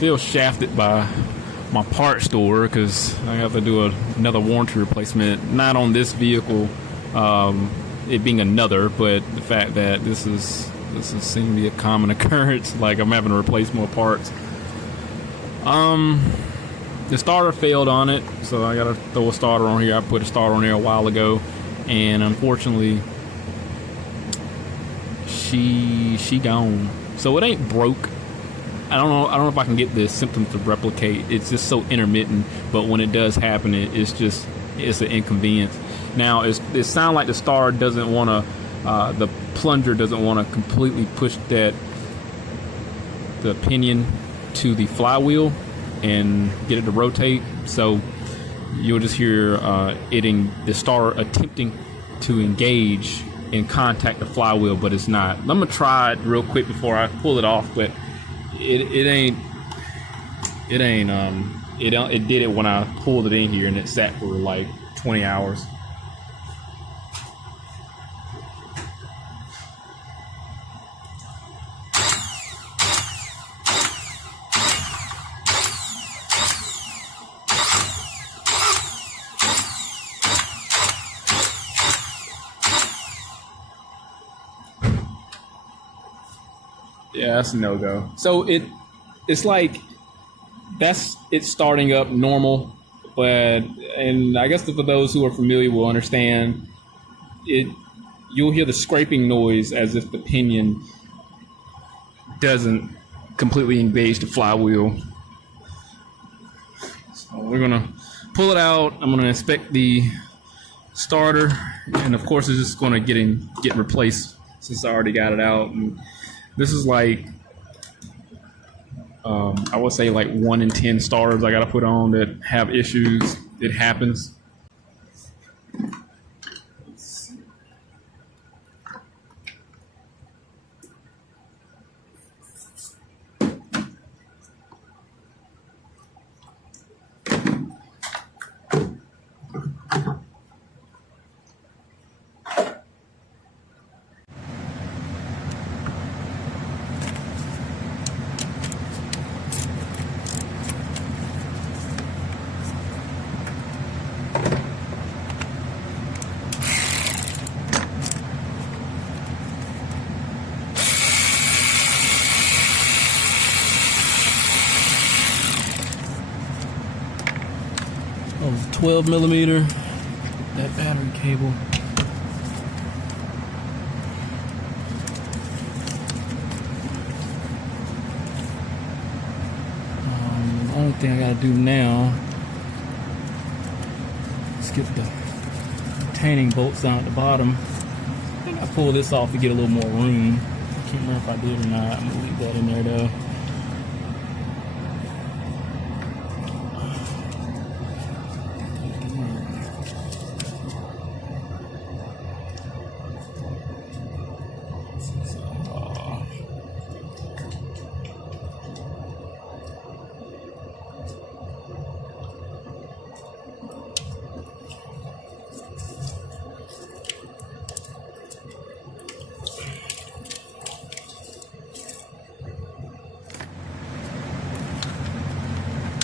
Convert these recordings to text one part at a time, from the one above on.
feel shafted by my part store because I have to do another warranty replacement. Not on this vehicle, it being another, but the fact that this is seeming to be a common occurrence. Like I'm having to replace more parts. The starter failed on it, so I gotta throw a starter on here. I put a starter on there a while ago, and unfortunately, she gone. So it ain't broke. I don't know if I can get the symptoms to replicate. It's just so intermittent, but when it does happen, it's an inconvenience. Now it sounds like the starter doesn't want to, the plunger doesn't want to completely push the pinion to the flywheel and get it to rotate. So you'll just hear the starter attempting to engage and contact the flywheel, but it's not. I'm gonna try it real quick before I pull it off, but it did it when I pulled it in here, and it sat for like 20 hours. Yeah, that's a no-go. So it's like it's starting up normal, and I guess for those who are familiar will understand you'll hear the scraping noise as if the pinion doesn't completely engage the flywheel. So we're gonna pull it out. I'm gonna inspect the starter, and of course it's just gonna get replaced since I already got it out. And this is like, I would say like 1 in 10 starters I gotta put on that have issues. It happens. Oh, 12 millimeter, that battery cable. The only thing I gotta do now is get the retaining bolts down at the bottom. I think I pull this off to get a little more room. I can't remember if I did or not. I'm gonna leave that in there though.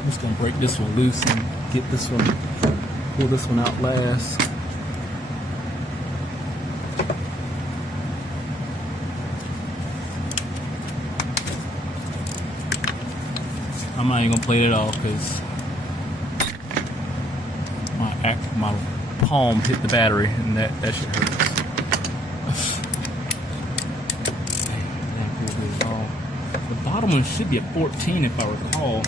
I'm just gonna break this one loose and get this one, pull this one out last. I'm not even gonna play it off because my palm hit the battery and that shit hurts. The bottom one should be a 14 if I recall.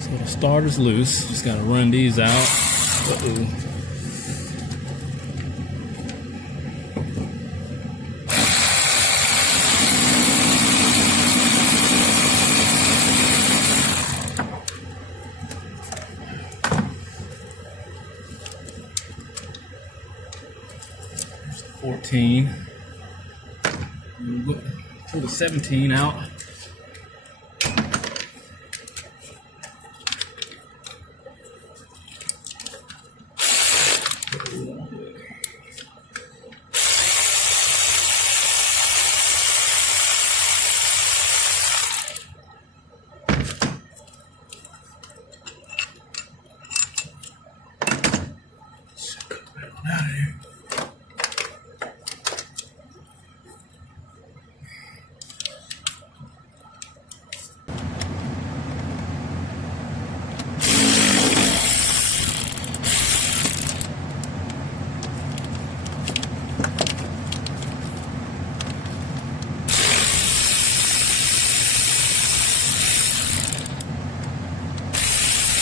So the starter's loose. Just gotta run these out. Uh-oh. 18. Pull the 17 out.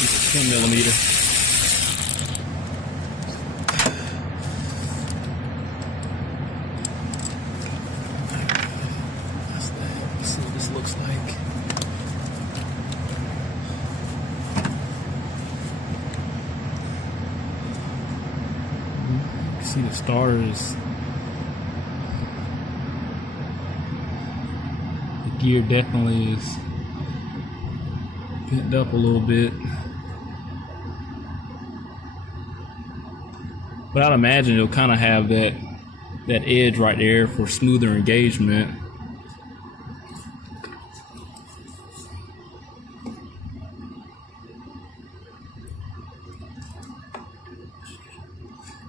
This is 10 millimeter. Let's see what this looks like. You see the stars. The gear definitely is bent up a little bit. But I'd imagine it'll kind of have that edge right there for smoother engagement.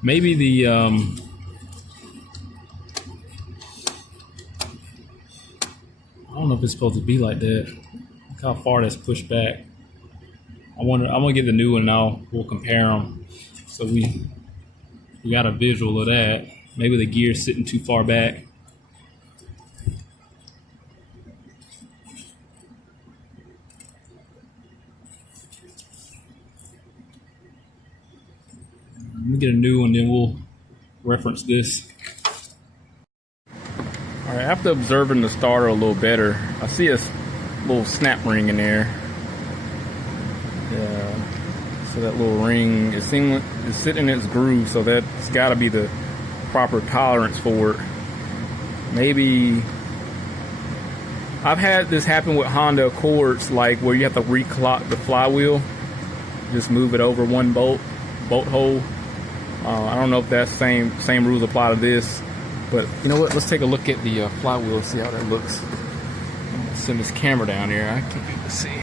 Maybe the I don't know if it's supposed to be like that. Look how far that's pushed back. I'm gonna get the new one now. We'll compare them. So we got a visual of that. Maybe the gear's sitting too far back. Let me get a new one, then we'll reference this. All right, after observing the starter a little better, I see a little snap ring in there. Yeah. So that little ring is sitting in its groove, so that's got to be the proper tolerance for it. Maybe I've had this happen with Honda Accords, like where you have to reclock the flywheel, just move it over one bolt hole. I don't know if that same rules apply to this, but you know what? Let's take a look at the flywheel, see how that looks. I'm gonna send this camera down here. I can't be able to see.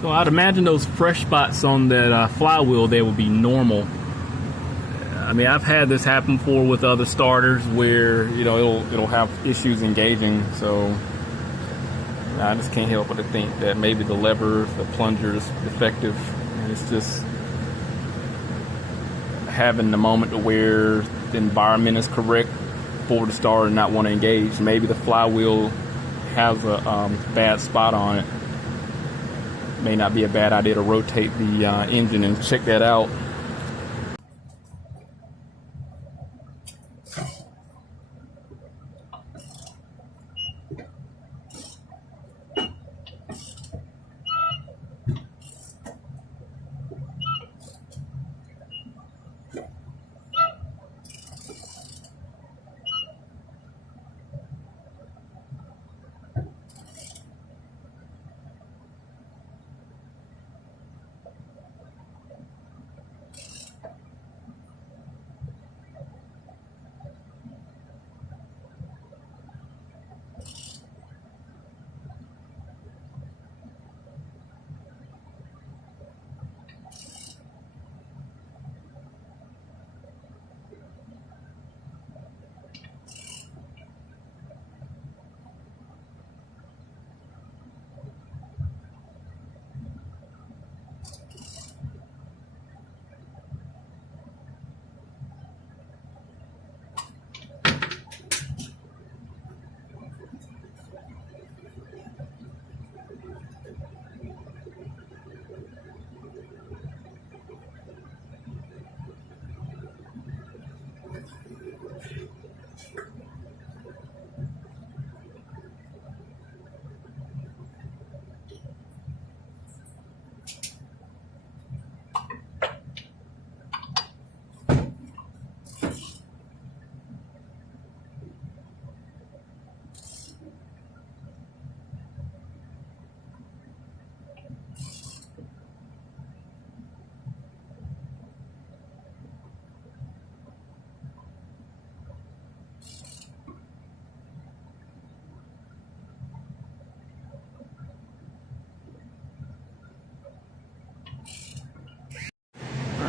So I'd imagine those fresh spots on that flywheel, they would be normal. I mean, I've had this happen before with other starters where, you know, it'll have issues engaging. So I just can't help but to think that maybe the lever, the plunger is defective. And it's just having the moment to where the environment is correct for the starter not want to engage. Maybe the flywheel has a bad spot on it. May not be a bad idea to rotate the engine and check that out.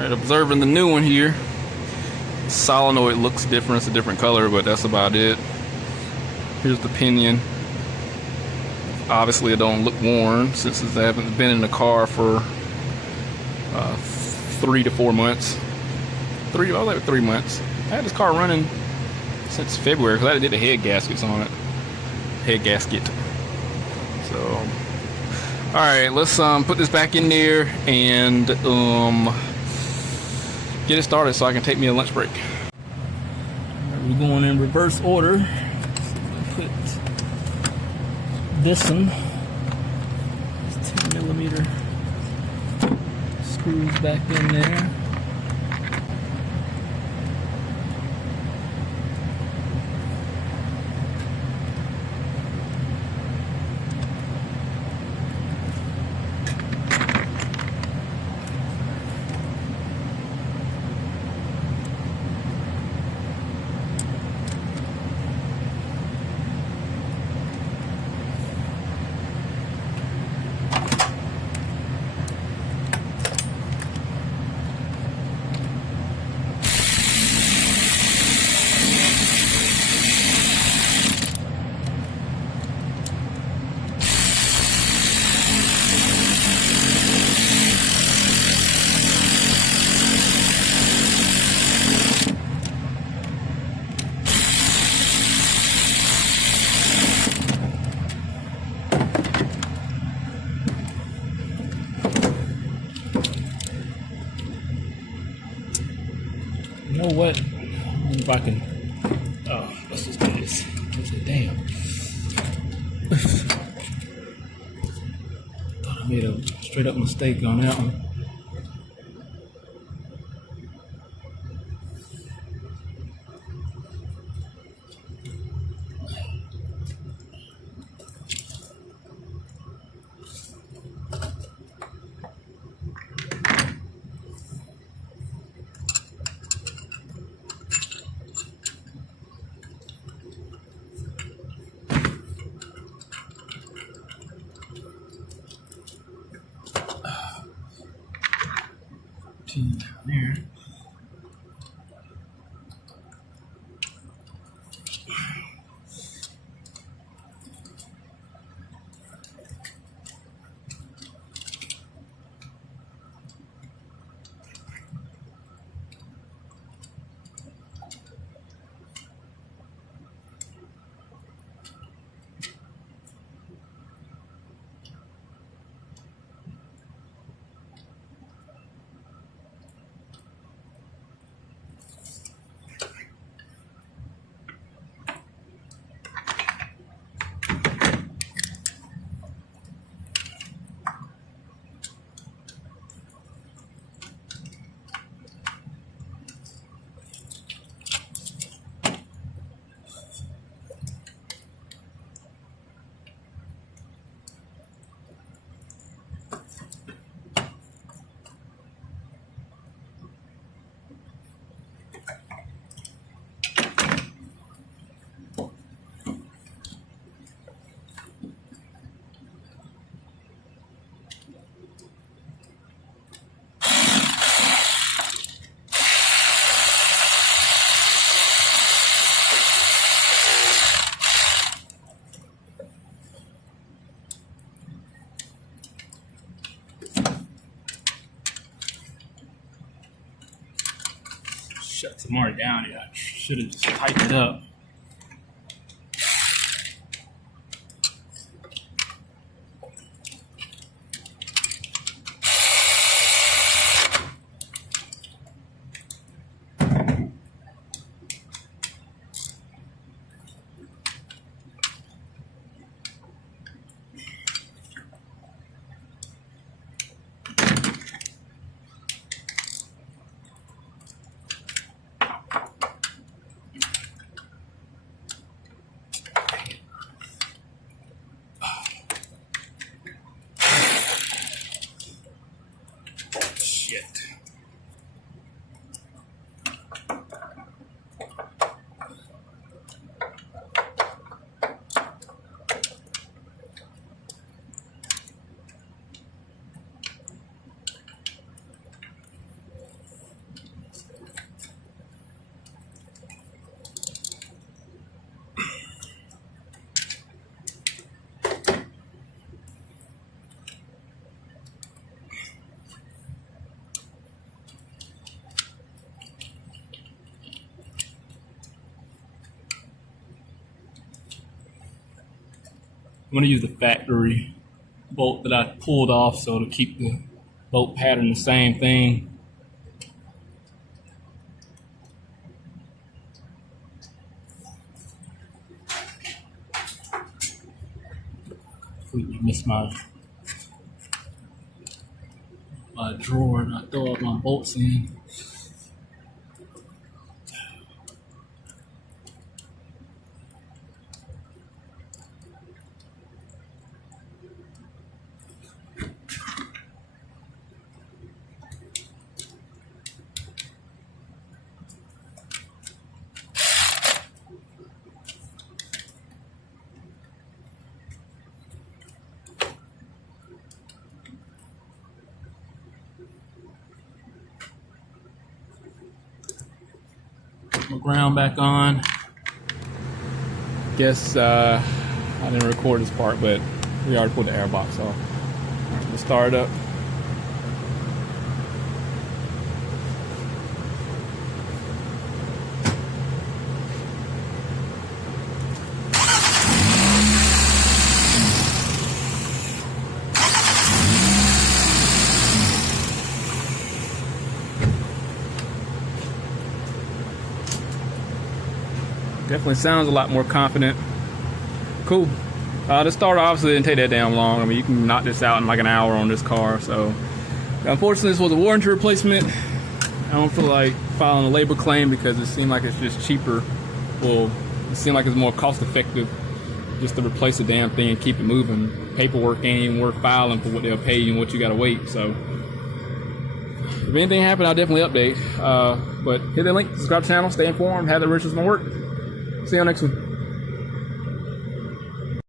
Alright, observing the new one here. Solenoid looks different, it's a different color, but that's about it. Here's the pinion. Obviously it don't look worn since I haven't been in the car for 3 to 4 months. 3 months. I had this car running since February because I did the head gaskets on it. Head gasket. So, alright, let's put this back in there and get it started so I can take me a lunch break. We're going in reverse order. So put this one, this 10mm screws back in there. You know what? I don't know if I can. Oh, let's just do this. Damn. Thought I made a straight up mistake on that one. Down there. Shut some more down here. I should have just tightened it up. I'm going to use the factory bolt that I pulled off, so to keep the bolt pattern the same thing. Completely missed my drawer, and I throw all my bolts in. My ground back on. Guess I didn't record this part, but we already pulled the air box off. Right, let's start it up. Definitely sounds a lot more confident. Cool. The starter obviously didn't take that damn long. I mean, you can knock this out in like an hour on this car. So, unfortunately, this was a warranty replacement. I don't feel like filing a labor claim because it seemed like it's just cheaper. Well, it seemed like it's more cost effective just to replace the damn thing and keep it moving. Paperwork ain't even worth filing for what they'll pay you and what you gotta wait. So, if anything happened, I'll definitely update. But hit that link, subscribe to the channel, stay informed, have the riches of my work. See you on the next one.